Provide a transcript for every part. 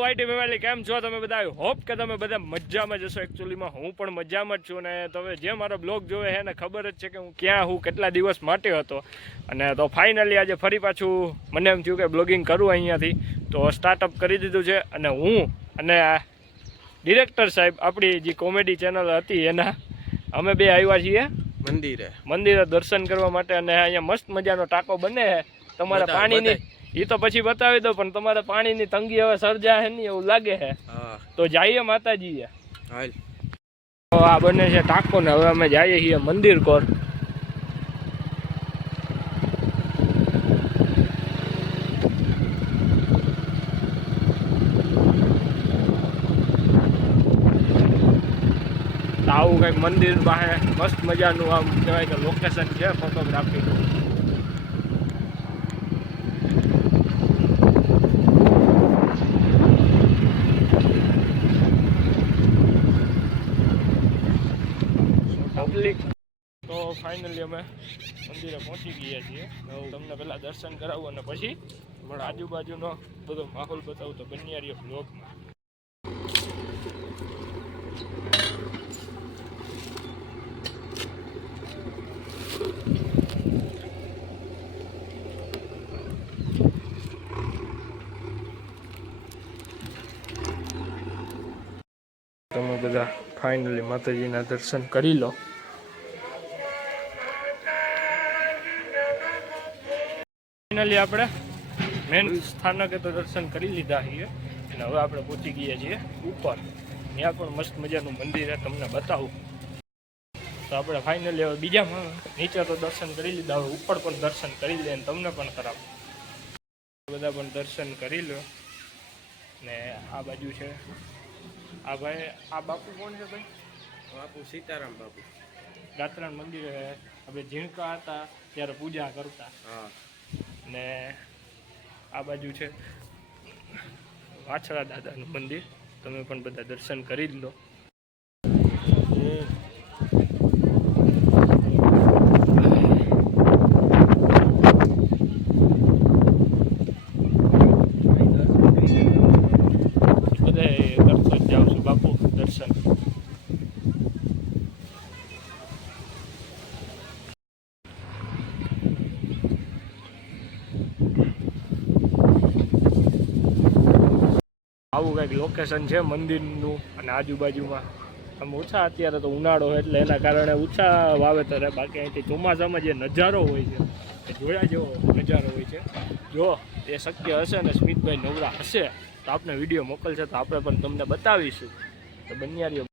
YT family કેમ છો તમે બધા? હોપ કે તમે બધા મજામાં જશો. એકચ્યુઅલીમાં હું પણ મજામાં જ છું ને તમે જે મારો બ્લોગ જોવે છે ને ખબર જ છે કે હું ક્યાં હું કેટલા દિવસ માટે હતો. અને તો ફાઇનલી આજે ફરી પાછું મને એમ થયું કે બ્લોગિંગ કરું અહીંયાથી, તો સ્ટાર્ટઅપ કરી દીધું છે. અને હું અને ડિરેક્ટર સાહેબ આપણી જે કોમેડી ચેનલ હતી એના અમે બે આવ્યા છીએ મંદિરે દર્શન કરવા માટે. અને અહીંયા મસ્ત મજાનો ટાંકો બને છે તમારા પાણીની, એ તો પછી બતાવી દો, પણ તમારે પાણીની તંગી હવે સર્જાય નહીં એવું લાગે છે. તો જઈએ માતાજીએ. આ બને છે ટાંકો ને હવે અમે જઈએ છીએ મંદિર કોર. આવું કંઈક મંદિર પાસે મસ્ત મજાનું આમ કહેવાય કે લોકેશન છે ફોટોગ્રાફીનું. પબ્લિક તો ફાઇનલી અમે મંદિરે પહોંચી ગયા છીએ. તમને પહેલાં દર્શન કરાવું અને પછી આજુબાજુનો બધો માહોલ બતાવું. તો બન્યા રહ્યો બ્લોગમાં. તમે બધા ફાઇનલી માતાજીના દર્શન કરી લો. ફાઇનલી આપણે મેન સ્થાનકે તો દર્શન કરી લીધા છીએ અને હવે આપણે પહોંચી ગયા છીએ ઉપર. ત્યાં પણ મસ્ત મજાનું મંદિર છે, તમને બતાવું. તો આપણે ફાઇનલી હવે બીજામાં નીચે તો દર્શન કરી લીધા, હવે ઉપર પણ દર્શન કરી લે અને તમને પણ કરાવું. બધા પણ દર્શન કરી લો. ને આ બાજુ છે આ ભાઈ, આ બાપુ કોણ છે ભાઈ? બાપુ સીતારામ બાપુ. ગાત્રાણ મંદિર આપણે ઝીણકા હતા ત્યારે પૂજા કરતા. ને આ બાજુ છે વાછડા દાદાનું મંદિર. તમે પણ બધા દર્શન કરી જ લો. આવું કંઈક લોકેશન છે મંદિરનું. અને આજુબાજુમાં આમ ઓછા અત્યારે તો ઉનાળો એટલે એના કારણે ઓછા વાવેતર. બાકી અહીંથી ચોમાસામાં જે નજારો હોય છે એ જોયા જેવો નજારો હોય છે. જો એ શક્ય હશે ને સ્મિતભાઈ નવરા હશે તો આપણે વિડીયો મોકલશે તો આપણે પણ તમને બતાવીશું. તો બન્યા રહ્યો.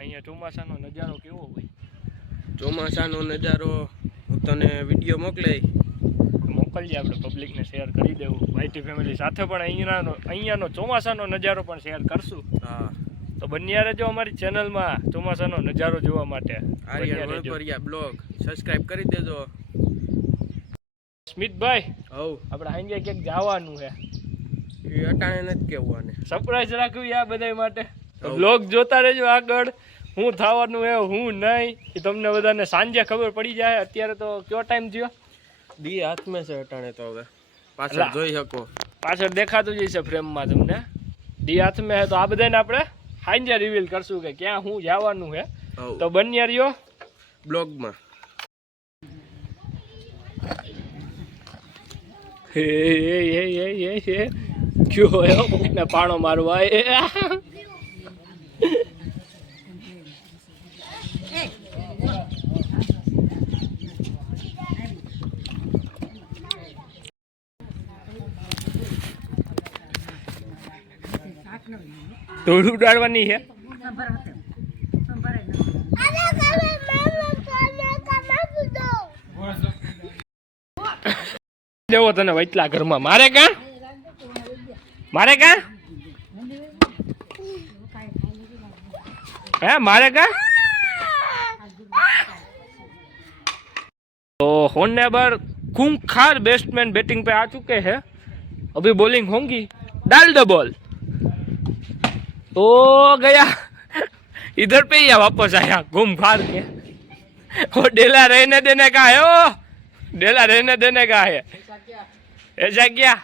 અહીંયા ચોમાસાનો નજારો કેવો હોય? ચોમાસાનો નજારો હું તને વિડીયો મોકલજે, આપણે પબ્લિકને શેર કરી દેવું. વાયટી ફેમિલી સાથે પણ અહીંયાનો ચોમાસાનો નજારો પણ શેર કરશું. હા, તો બન્યા રહેજો અમારી ચેનલમાં ચોમાસાનો નજારો જોવા માટે. બ્લોગ સબસ્ક્રાઇબ કરી દેજો. સ્મિતભાઈ, આપણે અહીંયા ક્યાંક જવાનું છે, એ અટાણે નથી કેવું, આને સરપ્રાઈઝ રાખવી આ બધા માટે. બ્લોગ જોતા રહેજો આગળ. હું થવાનું હે હું નહીં એ તમને બધાને સાંજે ખબર પડી જાય. અત્યારે તો કયો ટાઈમ થયો? દી હાથમાં છે અટાણે. તો હવે પાછળ જોઈ શકો, પાછળ દેખાતું જ છે ફ્રેમમાં તમને. દી હાથમાં હે તો આ બધાને આપણે સાંજે રિવીલ કરશું કે ક્યાં હું જવાનું છે. તો બન્યા રહ્યો બ્લોગમાં. હે કયો હે ને પાણો મારવા એ ધૂળ ઉડાડવાની છે. દેવો તને વૈતલા ઘરમાં મારે કા હે મારે કા તો હોન નેબર खूंखार बैट्समैन बैटिंग पे आ चुके हैं। अभी बॉलिंग होंगी, डाल द बॉल। ओ गया, इधर पे ही वापस आया घूम फार के। वो डेला रहने देने का है, वो डेला रहने देने का है। ऐसा क्या?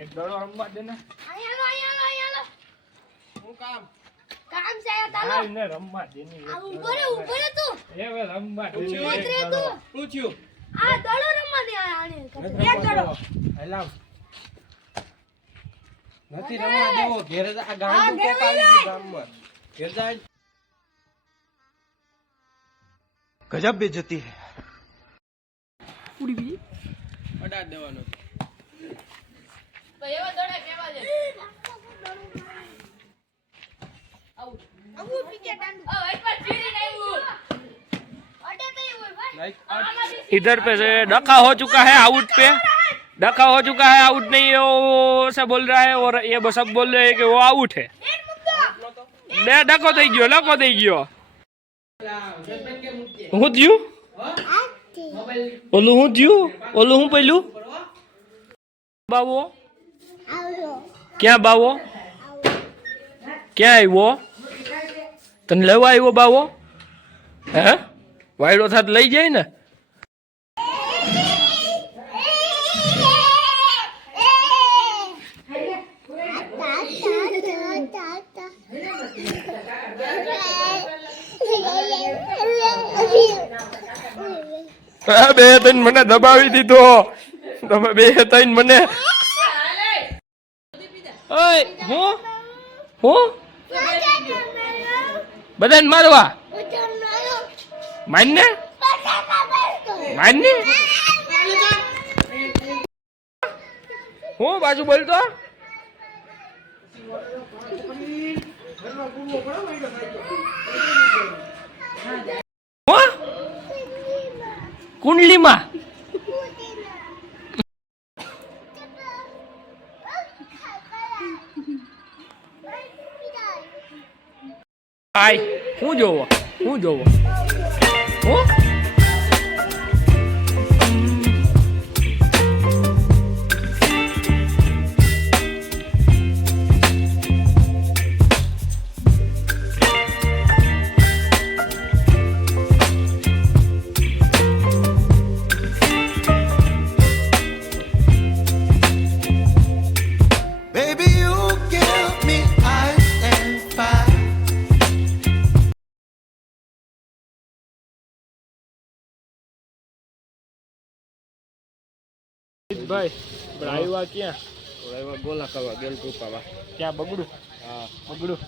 एक दड़ो रमवा देना। હું કામ કામ છે તાલો આ ને રમવા દેની. આ ઉપર તું એ વે રમવા દે. ઉતરે તું પૂછ્યું આ દડો રમવા દે આને એક દડો હેલામ નથી રમવા દેવો ઘેર આ ગામ તો કોક આવી ગયું ગામમાં ઘેર જાય ગજબ બેજતી હે ઉડી ગઈ. અડાડ દેવાનો તો એવા દડા કેવા છે આઉટ આઉટ વિકેટ આંડુ એક પર જીરી આવ્યું અડે તો એવું ભાઈ લાઈક इधर पे से डका हो चुका है आउट पे, डका हो चुका है आउट नहीं है, वो ऐसा बोल रहा है और ये बस सब बोल रहे हैं कि वो आउट है. એક મુક્કો બે ડકો થઈ ગયો, ડકો થઈ ગયો. હું થયું ઓલું, હું થયું ઓલું, હું પેલું બાવો ક્યાં, બાવો ક્યાં આવ્યો? તને લેવા આવ્યો બાવો? હે વાયડો થાત લઈ જાય ને. બે ત્રણ મને દબાવી દીધો, તમે બે ત્રણ મને. ઓય હું બધાને મારવા માનને માનને હું બાજુ બોલતો કુંડલીમાં આય હું જોવો હું Baby, you give me ice and fire. ભાઈ આવ્યા ક્યાં? ગોલા કરવા ગેલ ટૂંકાવા ક્યાં બગડું? હા બગડું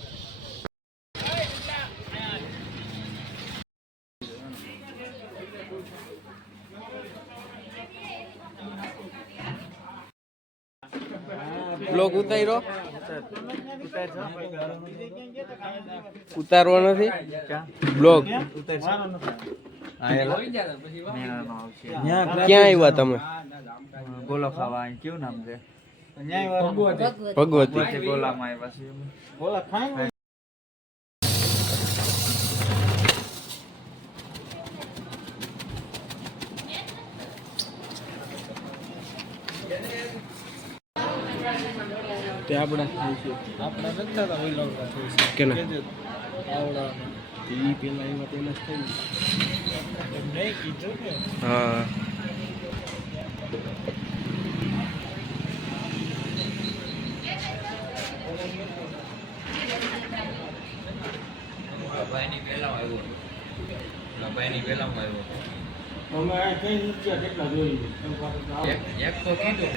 બ્લોગ ઉતાર્યો ઉતારવો નથી બ્લોગ ક્યાં આવ્યા તમે? ગોલો ખાવા કેવું નામ છે? ભગવતી ગોલામાં આવ્યા છે. તે આપણે કેના ઈ પેલા એવા પેલા થઈ હા અમે કઈ રૂપિયા કેટલા જોઈ એક તો કીધું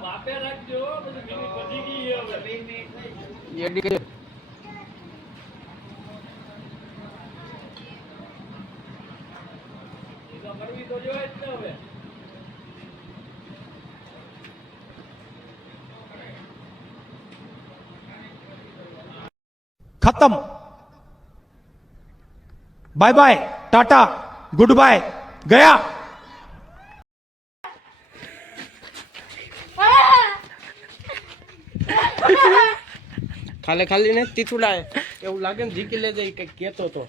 માપે રાખજો પછી મિનિટ વધી ગઈ હવે એ તો કરવી તો જોઈએ જ ને હવે खत्म bye bye tata goodbye गया ખાલી ખાલી ને તીથુડા એવું લાગે ને જીકી લેજે ઈ કઈક કેતો તો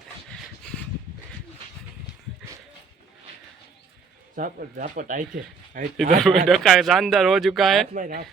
ઝાપટ ઝાપટ આઈ છે इधर डका शानदार हो चुका है હાથમાં રાખ